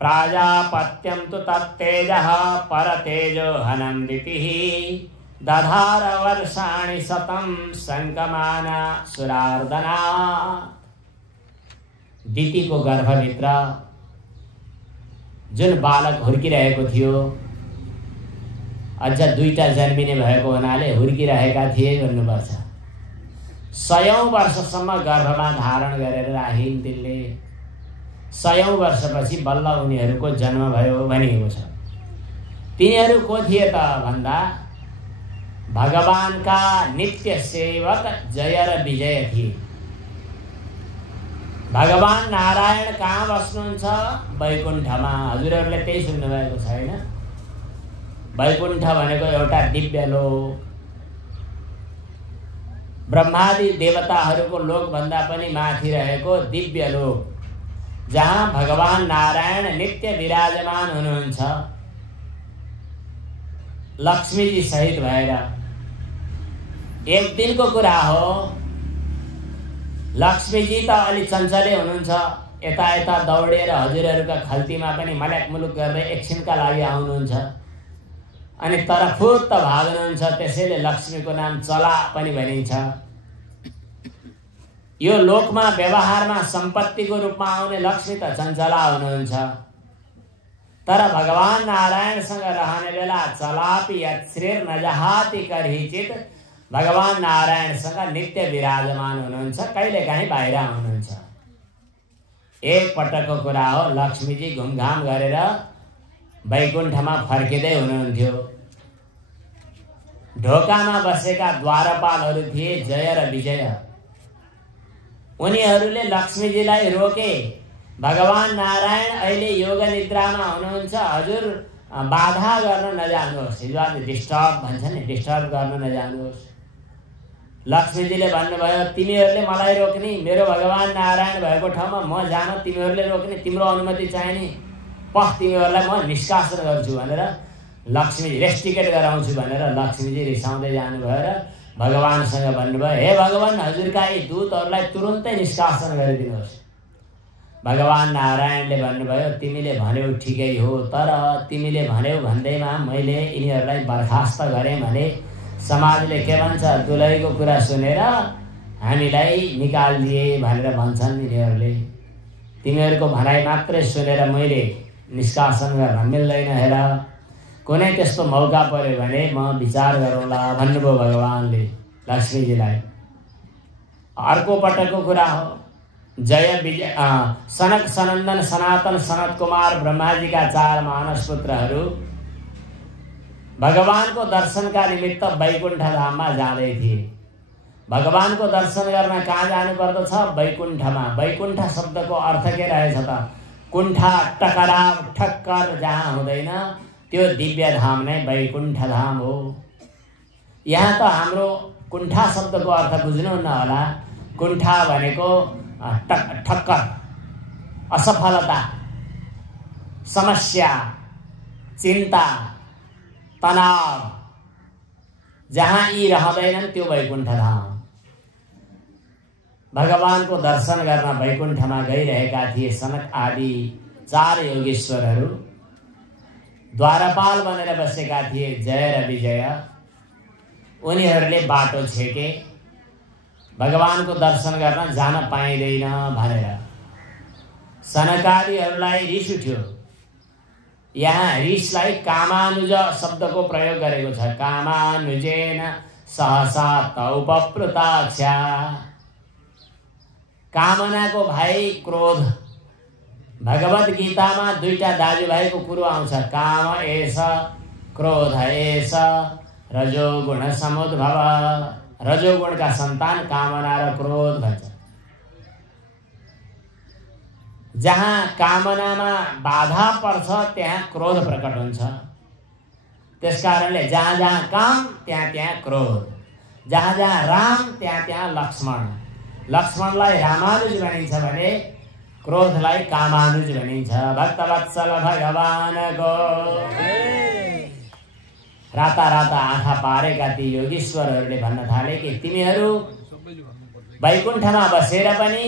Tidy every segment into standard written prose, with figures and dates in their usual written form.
प्राजापत्यं तु तत्तेजः परतेजो हनन्दितिः दधार वर्षाणि शतं शङ्कमाना सुरार्दना। दितिको गर्भभित्र जुन बालक हुर्किरहेको थियो, अझ दुईटा जन्मिने भएको हुनाले हुर्किरहेका थिए भन्नुपर्छ। 100औं वर्षसम्म गर्भमा धारण गरेर राखिन् तिनले। 100औं वर्षपछि बल्ल उनीहरूको जन्म भयो भनिएको छ। तिनीहरू को थिए त भन्दा भगवानका नित्य सेवक जय र विजय थिए। भगवान नारायण कहाँ बस्नुहुन्छ? वैकुण्ठमा। हजुरहरूले त्यही सुन्नुभएको छैन? वैकुण्ठ भनेको एउटा दिव्य लोक, ब्रह्मादि देवताहरूको लोक भन्दा पनि माथि रहेको दिव्य लोक, जहाँ भगवान नारायण नित्य विराजमान हुनुहुन्छ लक्ष्मीजी सहित भएर। एक दिनको कुरा हो, लक्ष्मीजी त अलि चञ्चले हुनुहुन्छ, यता यता दौडेर हजुरहरूका खल्तीमा पनि मल्याक मुलुक गर्दै एकछिनका लागि आउनुहुन्छ अनि तरफुत्त भाग्नुहुन्छ। त्यसैले लक्ष्मीको नाम चला पनि भनिन्छ। यो लोकमा व्यवहारमा सम्पत्तिको रूपमा आउने लक्ष्मी त चञ्चला हुनुहुन्छ, तर भगवान नारायणसँग रहने बेला चलापि यत्श्रीर न जहाति कहिचित। भगवान नारायणसँग नित्य विराजमान हुनुहुन्छ, कहिलेकाहीँ बाहिर आउनुहुन्छ। एक पटकको कुरा हो, लक्ष्मीजी घुमघाम गरेर वैकुण्ठमा फर्किँदै हुनुहुन्थ्यो। ढोकामा बसेका द्वारपालहरू थिए जय र विजय। उनीहरूले लक्ष्मीजीलाई रोके, भगवान नारायण अहिले योग निद्रामा हुनुहुन्छ, हजुर बाधा गर्न नजानुहोस्। हिजो डिस्टर्ब भन्छ नि, डिस्टर्ब गर्न नजानुहोस्। लक्ष्मीजीले भन्नुभयो, तिमीहरूले मलाई रोक्ने, मेरो भगवान नारायण भएको ठाउँमा म जान तिमीहरूले रोक्ने, तिम्रो अनुमति चाहिने, पख तिमीहरूलाई म निष्कासन गर्छु भनेर लक्ष्मीजी रेस्टिकेट गराउँछु भनेर लक्ष्मीजी रिसाउँदै जानुभयो र भगवानसँग भन्नुभयो, हे भगवान, हजुरका यी दूतहरूलाई तुरुन्तै निष्कासन गरिदिनुहोस्। भगवान नारायणले भन्नुभयो, तिमीले भन्यौ ठिकै हो, तर तिमीले भन्यौ भन्दैमा मैले यिनीहरूलाई बर्खास्त गरेँ भने समाजले के भन्छ? दुलैको कुरा सुनेर हामीलाई निकालिदिए भनेर भन्छन् यिनीहरूले। तिमीहरूको भनाइ मात्रै सुनेर मैले निष्कासन गर्न मिल्दैन, हेर कुनै त्यस्तो मौका पर्यो भने म विचार गरौँला भन्नुभयो भगवानले लक्ष्मीजीलाई। अर्को पटकको कुरा हो, जय विजय सनक सनन्दन सनातन सनत कुमार ब्रह्माजीका 4 मानस पुत्रहरू भगवानको दर्शनका निमित्त वैकुण्ठ धाममा जाँदै थिए। भगवानको दर्शन गर्न कहाँ जानु पर्दछ? वैकुण्ठमा। वैकुण्ठ शब्दको अर्थ के रहेछ त? कुण्ठा, टकराव, ठक्कर जहाँ हुँदैन त्यो दिव्य धाम नै वैकुण्ठ धाम हो। यहाँ त हाम्रो कुण्ठा शब्दको अर्थ बुझ्नुहुन्न होला। कुण्ठा भनेको ठक्कर, असफलता, समस्या, चिन्ता, तनाव, जहाँ यी रहँदैनन् त्यो वैकुण्ठ धाम। भगवानको दर्शन गर्न वैकुण्ठमा गइरहेका थिए सनक आदि 4 योगेश्वरहरू। द्वारपाल बनेर बसेका थिए जय र विजय। उनीहरूले बाटो छेके, भगवानको दर्शन गर्न जान पाइँदैन भनेर। सनकादिहरूलाई रिस उठ्यो। यहाँ रिसलाई कामानुज शब्दको प्रयोग गरेको छ। कामानुजेन सहसा तौपप्लुताक्षा। कामनाको भाइ क्रोध। भगवत गीतामा 2टा दाजुभाइको कुरो आउँछ, काम एष क्रोध एष रजोगुण समुद्भव। रजोगुणका सन्तान कामना र क्रोध भन्छ। जहाँ कामनामा बाधा पर्छ त्यहाँ क्रोध प्रकट हुन्छ। त्यसकारणले जहाँ जहाँ काम त्यहाँ त्यहाँ क्रोध, जहाँ जहाँ राम त्यहाँ त्यहाँ लक्ष्मण। लक्ष्मणलाई रामानुज भनिन्छ भने क्रोधलाई कामानुज भनिन्छ। भक्तवत्सल भगवानको राता राता आँखा पारेका ती योगीश्वरहरूले भन्न थाले कि तिमीहरू वैकुण्ठमा बसेर पनि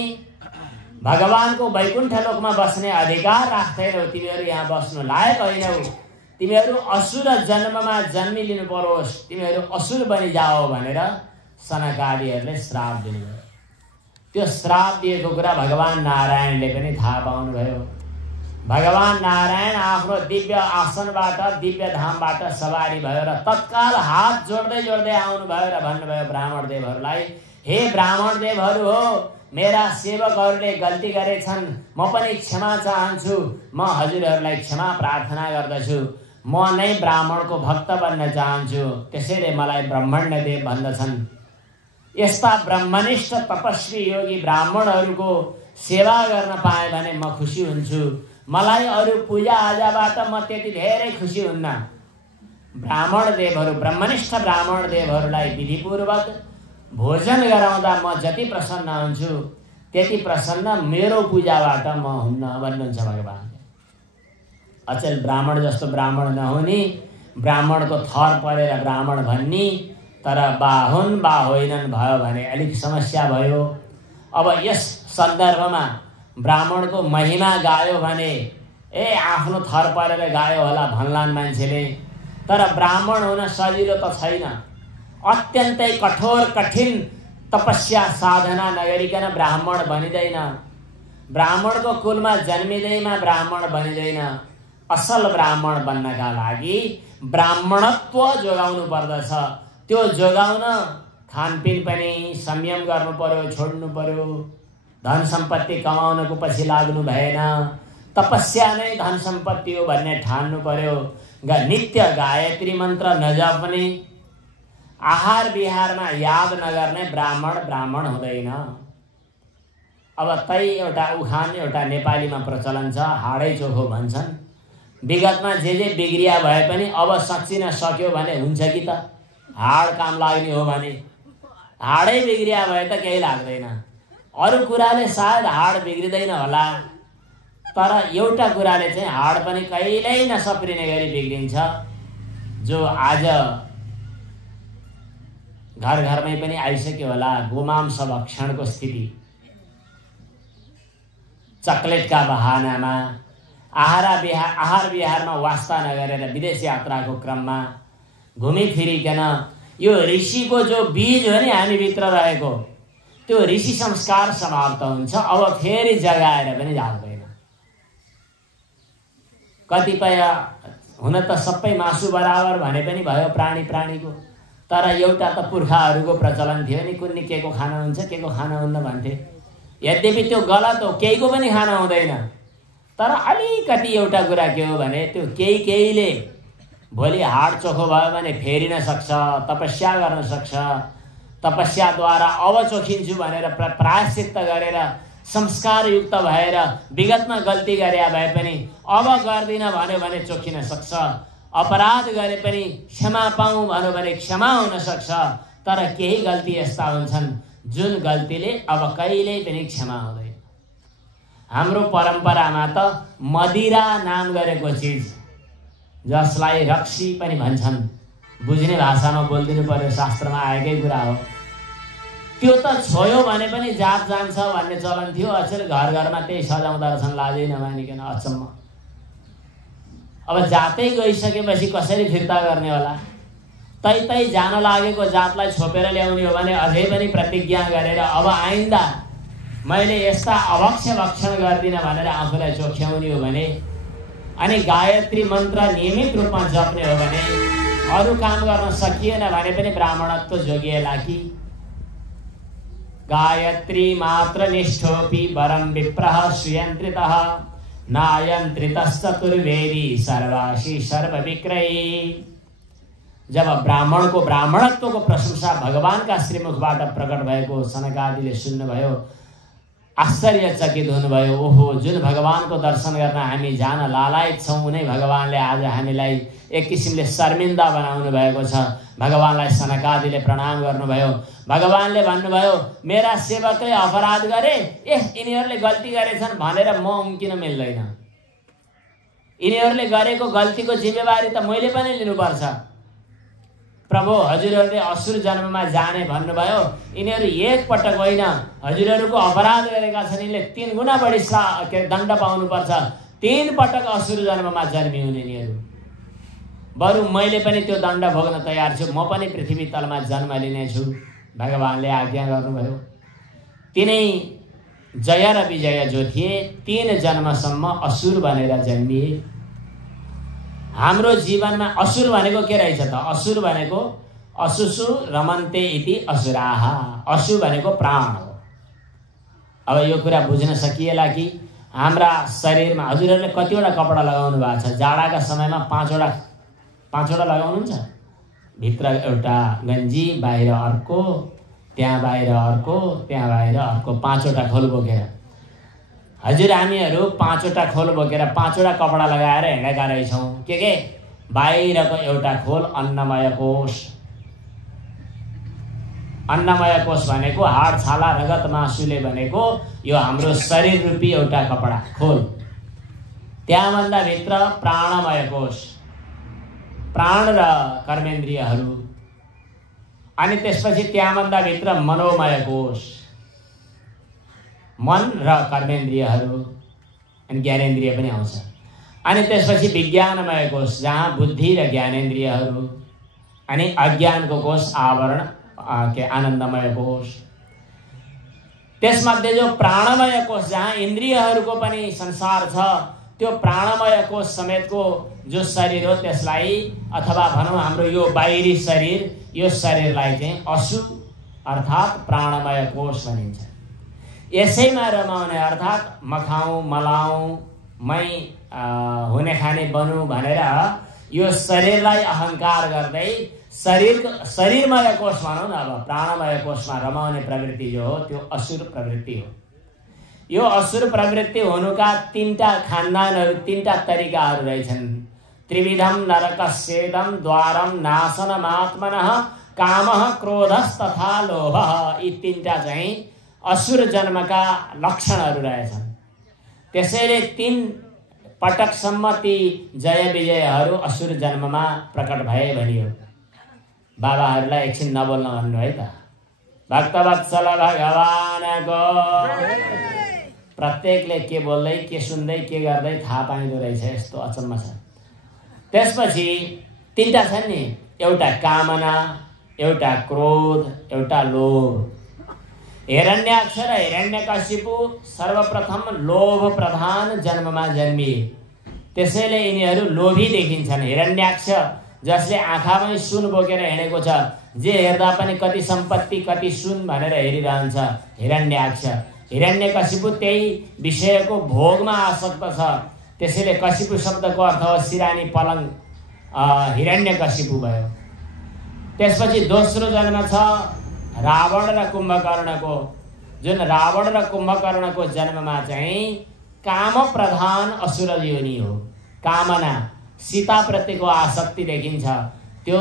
भगवानको वैकुण्ठ लोकमा बस्ने अधिकार राख्दैनौ, तिमीहरू यहाँ बस्नु लायक होइनौ, तिमीहरू असुर जन्ममा जन्मी लिनु परोस्, तिमीहरू असुर बनि जाओ भनेर सनकादिहरूले श्राप दिनुभयो। त्यो श्राप दिएको कुरा भगवान नारायणले पनि थाहा पाउनुभयो। भगवान नारायण आफ्नो दिव्य आसनबाट, दिव्य धामबाट सवारी भयो र तत्काल हात जोड्दै जोड्दै आउनुभयो र भन्नुभयो ब्राह्मण देवहरूलाई, हे ब्राह्मण देवहरू हो, मेरा सेवकहरूले गल्ती गरेछन्, म पनि क्षमा चाहन्छु, म हजुरहरूलाई क्षमा प्रार्थना गर्दछु, म नै ब्राह्मणको भक्त बन्न चाहन्छु, त्यसैले मलाई ब्रह्मण्य देव भन्दछन्। यस्ता ब्रह्मनिष्ठ तपस्वी योगी ब्राह्मणहरूको सेवा गर्न पाएँ भने म खुसी हुन्छु, मलाई अरू पूजा आजाबाट म त्यति धेरै खुसी हुन्न। ब्राह्मण देवहरू, ब्रह्मनिष्ठ ब्राह्मण देवहरूलाई विधिपूर्वक भोजन गराउँदा म जति प्रसन्न हुन्छु त्यति प्रसन्न मेरो पूजाबाट म हुन्न भन्नुहुन्छ भगवान। अचेल ब्राह्मण जस्तो ब्राह्मण नहुने, ब्राह्मणको थर परेर ब्राह्मण भन्ने, तर बा हुन् बा होइनन् भयो भने अलिक समस्या भयो। अब यस सन्दर्भमा ब्राह्मणको महिमा गायो भने आफ्नो थर परेर गायो होला भन्लान् मान्छेले, तर ब्राह्मण हुन सजिलो त छैन। अत्यन्तै कठोर कठिन तपस्या साधना नगरिकन ब्राह्मण बनिँदैन। ब्राह्मणको कुलमा जन्मिँदैमा ब्राह्मण बनिँदैन। असल ब्राह्मण बन्नका लागि ब्राह्मणत्व जोगाउनु पर्दछ। त्यो जोगाउन खानपिन पनि संयम गर्नु पर्यो, छोड्नु पर्यो। धन सम्पत्ति कमाउनको पछि लाग्नु भएन। तपस्या नै धन सम्पत्ति हो भन्ने ठान्नु पर्यो। नित्य गायत्री मन्त्र नजप्ने, आहार विहारमा याद नगर्ने ब्राह्मण हुँदैन। अब तै एउटा उखान एउटा नेपालीमा प्रचलन छ, हाडै चोखो भन्छन्। विगतमा जे बिग्रिया भए पनि अब सच्चिन सक्यो भने हुन्छ कि त? हाड काम लाग्ने हो भने हाडै बिग्रिया भए त केही लाग्दैन। अरू कुराले सायद हाड बिग्रिँदैन होला, तर एउटा कुराले चाहिँ हाड पनि कहिल्यै नसप्रिने गरी बिग्रिन्छ, जो आज घर घरमै पनि आइसक्यो होला। गोमांस भक्षणको स्थिति, चकलेटका बहानामा, आहार विहारमा वास्ता नगरेर विदेश यात्राको क्रममा घुमिफिरिकन यो ऋषिको जो बीज हो नि हामीभित्र रहेको, त्यो ऋषि संस्कार समाप्त हुन्छ। अब फेरि जगाएर पनि जाँदैन। कतिपय हुन त सबै मासु बराबर भने पनि भयो प्राणीको, तर एउटा त पुर्खाहरूको प्रचलन थियो नि, कुन्नी के को खाना हुन्छ के को खाना हुन्न भन्थे। यद्यपि त्यो गलत हो, केहीको पनि खाना हुँदैन, तर अलिकति एउटा कुरा के हो भने त्यो केहीले भोलि हाड चोखो भयो भने फेरिन सक्छ, तपस्या गर्न सक्छ। तपस्याद्वारा अब चोखिन्छु भनेर प्रायश्चित्त गरेर संस्कारयुक्त भएर विगतमा गल्ती गरे भए पनि अब गर्दिन भन्यो भने चोखिन सक्छ। अपराध गरे पनि क्षमा पाऊँ भन्यो भने क्षमा हुन सक्छ। तर केही गल्ती यस्ता हुन्छन् जुन गल्तीले अब कहिल्यै पनि क्षमा हुँदैन। हाम्रो परम्परामा त मदिरा नाम गरेको चिज, जसलाई रक्सी पनि भन्छन्, बुझ्ने भाषामा बोलिदिनु पर्यो, शास्त्रमा आएकै कुरा हो। त्यो त छोयो भने पनि जात जान्छ भन्ने चलन थियो। अचेल घर घरमा त्यही सजाउँदा रहेछन् लाजै नमानिकन। अचम्म। अब जातै गइसकेपछि कसरी फिर्ता गर्ने होला? तै जान लागेको जातलाई छोपेर ल्याउने हो भने अझै पनि प्रतिज्ञा गरेर अब आइन्दा मैले यस्ता अभक्ष्य भक्षण गर्दिन भनेर आफूलाई चोख्याउने हो भने, अनि गायत्री मन्त्र नियमित रूपमा जप्ने हो भने, अरू काम गर्न सकिएन भने पनि ब्राह्मणत्व जोगिएला कि? गायत्री मात्र निष्ठोपि वरम विप्रः सुयन्त्रितः नायन्त्रितश्चतुर्वेदी सर्वाशी सर्वविक्रयी। जब ब्राह्मणको ब्राह्मणत्वको प्रशंसा भगवानका श्रीमुखबाट प्रकट भएको सनकादिले सुन्नुभयो, आश्चर्यचकित हुनुभयो। ओहो, जुन भगवानको दर्शन गर्न हामी जान लालायत छौँ, उनै भगवानले आज हामीलाई एक किसिमले शर्मिन्दा बनाउनु भएको छ। भगवानलाई सनकादिले प्रणाम गर्नुभयो। भगवानले भन्नुभयो, मेरा सेवकले अपराध गरे, यिनीहरूले गल्ती गरेछन् भनेर म उम्किन मिल्दैन। यिनीहरूले गरेको गल्तीको जिम्मेवारी त मैले पनि लिनुपर्छ। प्रभु हजुरहरूले असुर जन्ममा जाने भन्नुभयो, यिनीहरू एक पटक होइन, हजुरहरूको अपराध गरेका छन्, यिनले 3 गुणा बढी दण्ड पाउनुपर्छ, 3 पटक असुर जन्ममा जन्मिउन् यिनीहरू। बरु मैले पनि त्यो दण्ड भोग्न तयार छु, म पनि पृथ्वी तलमा जन्म लिनेछु, भगवानले आज्ञा गर्नुभयो। तिनै जय र विजय जो थिए 3 जन्मसम्म असुर बनेर जन्मिए। हाम्रो जीवनमा असुर भनेको के रहेछ त? असुर भनेको असुसु रमन्ते इति असुराः, असु भनेको प्राण हो। अब यो कुरा बुझ्न सकिएला कि हाम्रा शरीरमा हजुरहरूले कतिवटा कपडा लगाउनु भएको छ? जाडाका समयमा 5वटा लगाउनुहुन्छ। भित्र एउटा गन्जी, बाहिर अर्को, त्यहाँ बाहिर अर्को, त्यहाँ बाहिर अर्को, 5वटा खोल बोकेर। हजुर हामीहरू 5वटा खोल बोकेर 5वटा कपडा लगाएर हिँडेका रहेछौँ। के बाहिरको एउटा खोल अन्नमय कोश। अन्नमय कोश भनेको हाड छाला रगत मासुले बनेको यो हाम्रो शरीर रूपी एउटा कपडा खोल। त्यहाँभन्दा भित्र प्राणमय कोश, प्राण र कर्मेन्द्रियहरू। अनि त्यसपछि त्यहाँभन्दा भित्र मनोमय कोश, मन र कर्मेन्द्रियहरू, अनि ज्ञानेन्द्रिय पनि आउँछ। अनि त्यसपछि विज्ञानमय कोश, जहाँ बुद्धि र ज्ञानेन्द्रियहरू, अनि अज्ञानको कोश आवरण आनन्दमय कोश। त्यसमध्ये जो प्राणमय कोश, जहाँ इन्द्रियहरूको पनि संसार छ, त्यो प्राणमय कोश समेतको जो शरीर हो त्यसलाई, अथवा भनौँ हाम्रो यो बाहिरी शरीर, यो शरीरलाई चाहिँ असु अर्थात् प्राणमय कोश भनिन्छ। यसैमा रमाउने अर्थात् मखाउँ मलाउँ मै हुने खाने बनु भनेर यो शरीरलाई अहङ्कार गर्दै शरीरमय कोष भनौँ न, अब प्राणमय कोषमा रमाउने प्रवृत्ति जो हो त्यो असुर प्रवृत्ति हो। यो असुर प्रवृत्ति हुनुका 3टा खानदानहरू, 3टा तरिकाहरू रहेछन्। त्रिविधम नरकस्येदम द्वारम नाशनमात्मनः कामः क्रोधस्तथा लोभः। यी 3टा चाहिँ असुर जन्मका लक्षणहरू रहेछन्। त्यसैले 3 पटकसम्म ती जय विजयहरू असुर जन्ममा प्रकट भए भनियो। बाबाहरूलाई एकछिन नबोल्न भन्नु है त। भक्तवत्सल भगवानको प्रत्येकले के बोल्दै के सुन्दै के गर्दै थाहा पाइँदो रहेछ, यस्तो अचम्म छ। त्यसपछि 3टा छन् नि, एउटा कामना, एउटा क्रोध, एउटा लोभ। हिरण्याक्ष र हिरण्यकशिपु सर्वप्रथम लोभ प्रधान जन्ममा जन्मिए, त्यसैले यिनीहरू लोभी देखिन्छन्। हिरण्याक्ष जसले आँखामै सुन बोकेर हिँडेको छ, जे हेर्दा पनि कति सम्पत्ति कति सुन भनेर हेरिरहन्छ, हिरण्याक्ष। हिरण्यकशिपु त्यही विषयको भोगमा आसक्त छ, त्यसैले कशिपु शब्दको अर्थ हो सिरानी पलङ, हिरण्यकशिपु भयो। त्यसपछि दोस्रो जन्म छ रावण र कुम्भकर्णको। जुन रावण र कुम्भकर्णको जन्ममा चाहिँ काम प्रधान असुर योनि हो। कामना, सीताप्रतिको आसक्ति देखिन्छ, त्यो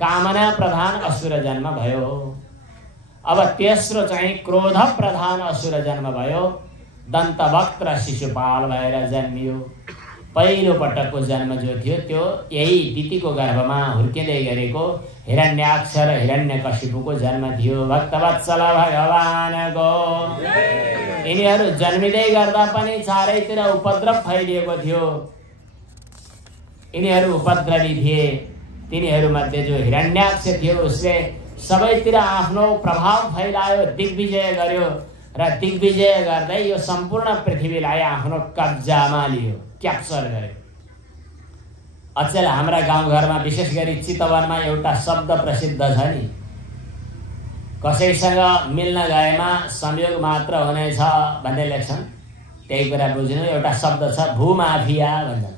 कामना प्रधान असुर जन्म भयो। अब तेस्रो चाहिँ क्रोध प्रधान असुर जन्म भयो। दन्तवक्त र शिशुपाल भएर जन्मियो। पहिलो पटकको जन्म जो थियो त्यो यही दितिको गर्भमा हुर्किँदै गरेको हिरण्याक्ष र हिरण्यकशिपुको जन्म थियो। भक्तवत्सल भगवानको यिनीहरू जन्मिँदै गर्दा पनि चारैतिर उपद्रव फैलिएको थियो। यिनीहरू उपद्रवी थिए। तिनीहरूमध्ये जो हिरण्याक्ष थियो उसले सबैतिर आफ्नो प्रभाव फैलायो, दिग्विजय गर्यो र दिग्विजय गर्दै यो सम्पूर्ण पृथ्वीलाई आफ्नो कब्जामा लियो, क्याप्चर गर्यो। अचेल हाम्रा गाउँघरमा विशेष गरी चितवनमा एउटा शब्द प्रसिद्ध छ नि, कसैसँग मिल्न गएमा संयोग मात्र हुनेछ भन्ने लेख्छन्। त्यही कुरा बुझ्नु, एउटा शब्द छ भूमाफिया भन्छन्।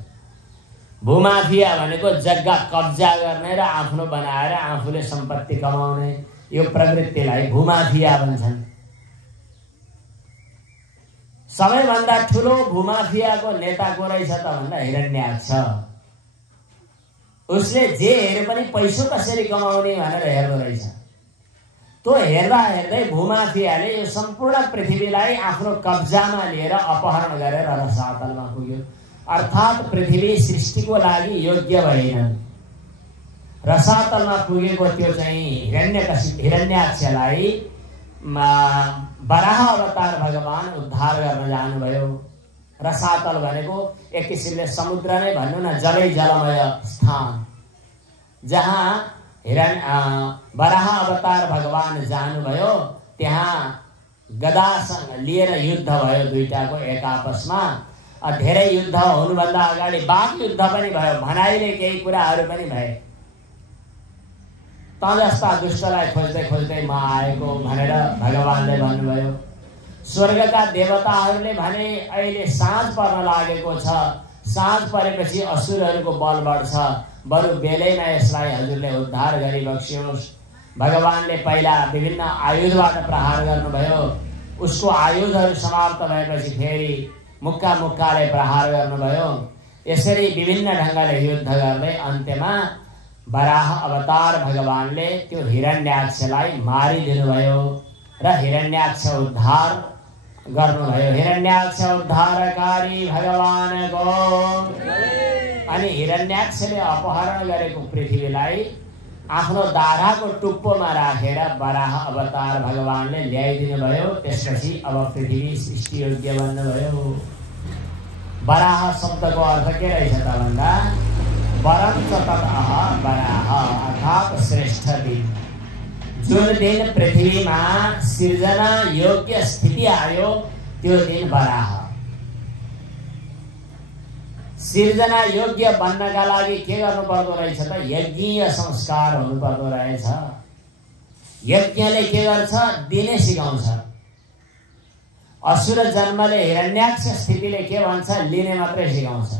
भूमाफिया भनेको जग्गा कब्जा गर्ने र आफ्नो बनाएर आफूले सम्पत्ति कमाउने यो प्रवृत्तिलाई भूमाफिया भन्छन्। सबैभन्दा ठुलो भूमाफियाको नेता को रहेछ त भन्दा हिरण्याक्ष। उसले जे हेरे पनि पैसो कसरी कमाउने भनेर हेर्दो रहेछ। त्यो हेर्दा हेर्दै भूमाफियाले यो सम्पूर्ण पृथ्वीलाई आफ्नो कब्जामा लिएर अपहरण गरेर रसातलमा पुग्यो। अर्थात् पृथ्वी सृष्टिको लागि योग्य भएनन्। रसातलमा पुगेको त्यो चाहिँ हिरण्याक्षलाई वराह अवतार भगवान उद्धार गर्न जानुभयो। रसातल भनेको एक किसिमले समुद्र नै भन्नु न, जलै जलमय स्थान, जहाँ वराह अवतार भगवान जानुभयो। त्यहाँ गदासँग लिएर युद्ध भयो दुईटाको एक आपसमा। धेरै युद्ध हुनुभन्दा अगाडि बाघ युद्ध पनि भयो, भनाइले केही कुराहरू पनि भए। त जस्ता दुष्टलाई खोज्दै खोज्दै म आएको भनेर भगवानले भन्नुभयो। स्वर्गका देवताहरूले भने अहिले साँझ पर्न लागेको छ, साँझ परेपछि असुरहरूको बल बढ्छ, बरु बेलैमा यसलाई हजुरले उद्धार गरिबक्सियोस्। भगवानले पहिला विभिन्न आयुधबाट प्रहार गर्नुभयो। उसको आयुधहरू समाप्त भएपछि फेरि मुक्का मुक्काले प्रहार गर्नुभयो। यसरी विभिन्न ढङ्गले युद्ध गर्दै अन्त्यमा वराह अवतार भगवानले त्यो हिरण्याक्षलाई मारिदिनुभयो र हिरण्याक्ष उद्धार गर्नुभयो। हिरण्याक्ष उद्धारकारी भगवानको। अनि हिरण्याक्षले अपहरण गरेको पृथ्वीलाई आफ्नो दाराको टुप्पोमा राखेर वराह अवतार भगवानले ल्याइदिनु भयो। त्यसपछि अब पृथ्वी सृष्टियोग्य बन्नुभयो। वराह शब्दको अर्थ के रहेछ त भन्दा वरञ्च ततः वराह अर्थात् श्रेष्ठ दिन। जुन दिन पृथ्वीमा सिर्जना योग्य स्थिति आयो त्यो दिन वराह। सिर्जना योग्य बन्नका लागि के गर्नु पर्दो रहेछ त? यज्ञीय संस्कार हुनु पर्दो रहेछ। यज्ञले के गर्छ? दिने सिकाउँछ। असुर जन्मले हिरण्याक्ष स्थितिले के भन्छ? लिने मात्रै सिकाउँछ।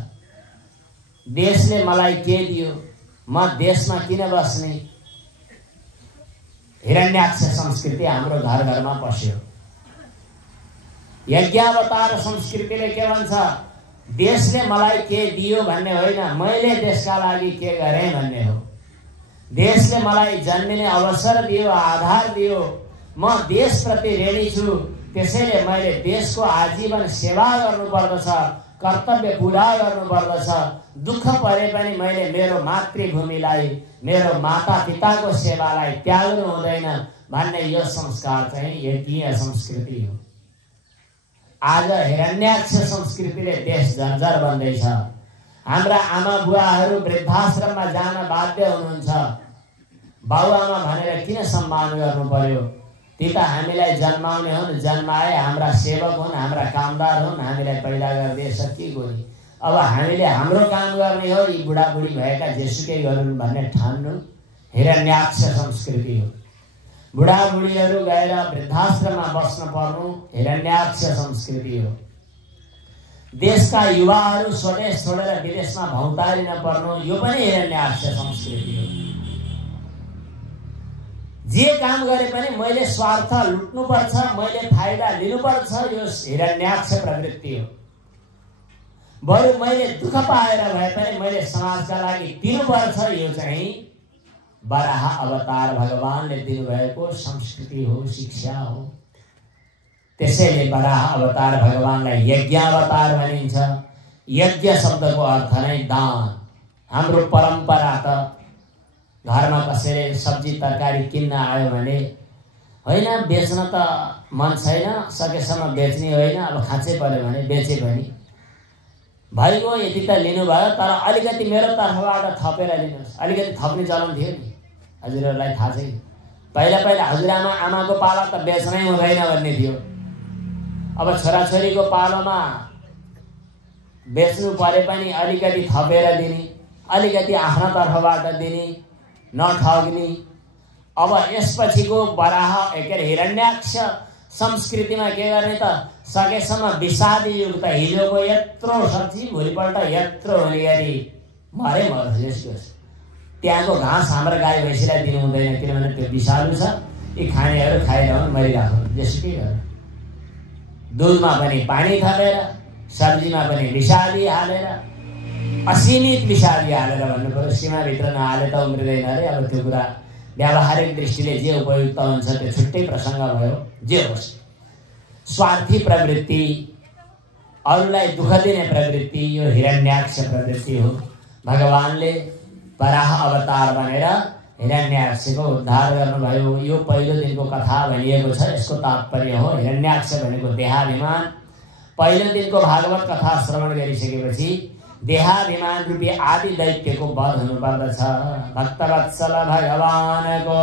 देशले मलाई के दियो, म देशमा किन बस्ने? हिरण्याक्ष संस्कृति हाम्रो घर घरमा पस्यो। यज्ञावतार संस्कृतिले के भन्छ? देशले मलाई के दियो भन्ने होइन, मैले देशका लागि के गरेँ भन्ने हो। देशले मलाई जन्मिने अवसर दियो, आधार दियो, म देशप्रति ऋणी छु। त्यसैले मैले देशको आजीवन सेवा गर्नुपर्दछ, कर्तव्य पुरा गर्नुपर्दछ। दुःख परे पनि मैले मेरो मातृभूमिलाई, मेरो माता पिताको सेवालाई त्याग्नु हुँदैन भन्ने यो संस्कार चाहिँ यज्ञीय संस्कृति हो। आज हिरण्याक्ष संस्कृतिले देश जर्जर बन्दैछ। हाम्रा आमा बुवाहरू वृद्धाश्रममा जान बाध्य हुनुहुन्छ। बाबुआमा भनेर किन सम्मान गर्नु पर्यो? ती त हामीलाई जन्माउने हुन्, जन्माए हाम्रा सेवक हुन्, हाम्रा कामदार हुन्, हामीलाई पैदा गरिदिए सकिएको नि। अब हामीले हाम्रो काम गर्ने हो, यी बुढाबुढी भएका जेसुकै गरून् भन्ने ठान्नु हिरण्याक्ष संस्कृति हो। बुढाबुढीहरू गएर वृद्धाश्रममा बस्न पर्नु हिरण्याक्ष संस्कृति हो। देशका युवाहरू स्वदेश छोडेर विदेशमा भौतारिन पर्नु यो पनि हिरण्याक्ष संस्कृति हो। जे काम गरे पनि मैले स्वार्थ लुट्नुपर्छ, मैले फाइदा लिनुपर्छ, यो हिरण्याक्ष प्रवृत्ति हो। बरु मैले दुःख पाएर भए पनि मैले समाजका लागि दिनुपर्छ, यो चाहिँ वराह अवतार भगवानले दिनुभएको संस्कृति हो, शिक्षा हो। त्यसैले वराह अवतार भगवानलाई यज्ञावतार भनिन्छ। यज्ञ शब्दको अर्थ नै दान। हाम्रो परम्परा त घरमा कसैले सब्जी तरकारी किन्न आयो भने होइन बेच्न त मन छैन, सकेसम्म बेच्ने होइन, अब खाँचै पर्यो भने बेचे पनि भइगयो, यति त लिनुभयो, तर अलिकति मेरो तर्फबाट थपेर लिनुहोस्। अलिकति थप्ने चलन थियो नि, हजुरहरूलाई थाहा छैन? पहिला पहिला हजुरआमाको पालो त बेच्नै हुँदैन भन्ने थियो। अब छोराछोरीको पालोमा बेच्नु परे पनि अलिकति थपेर दिने, अलिकति आफ्ना तर्फबाट दिने, नठग्ने। अब यसपछिको वराह हिरण्याक्ष संस्कृतिमा के गर्ने त? सकेसम्म विषादी युक्त हिजोको यत्रो सब्जी भोलिपल्ट यत्रो हुने गरी मरे मरोस्। त्यहाँको घाँस हाम्रो गाई भैँसीलाई दिनु हुँदैन, किनभने त्यो विषालु छ। यी खानेहरू खाइरहनु, मरिरहनु, जेसुकै गर्नु। दुधमा पनि पानी थपेर, सब्जीमा पनि विषादी हालेर, असीमित विषादी हालेर भन्नु पर्यो। सीमाभित्र नहाले त उम्रिँदैन अरे। अब त्यो कुरा व्यावहारिक दृष्टिले जे उपयुक्त हुन्छ त्यो छुट्टै प्रसङ्ग भयो। जे होस्, स्वार्थी प्रवृत्ति, अरूलाई दुःख दिने प्रवृत्ति यो हिरण्याक्ष प्रवृत्ति हो। भगवानले वराह अवतार बनेर हिरण्याक्षको उद्धार गर्नुभयो। यो पहिलो दिनको कथा भनिएको छ। यसको तात्पर्य हो हिरण्याक्ष भनेको देहाभिमान। पहिलो दिनको भागवत कथा श्रवण गरिसकेपछि देहाभिमान रूपी आदि दैत्यको वध हुनुपर्दछ। भक्तवत्सल भगवानको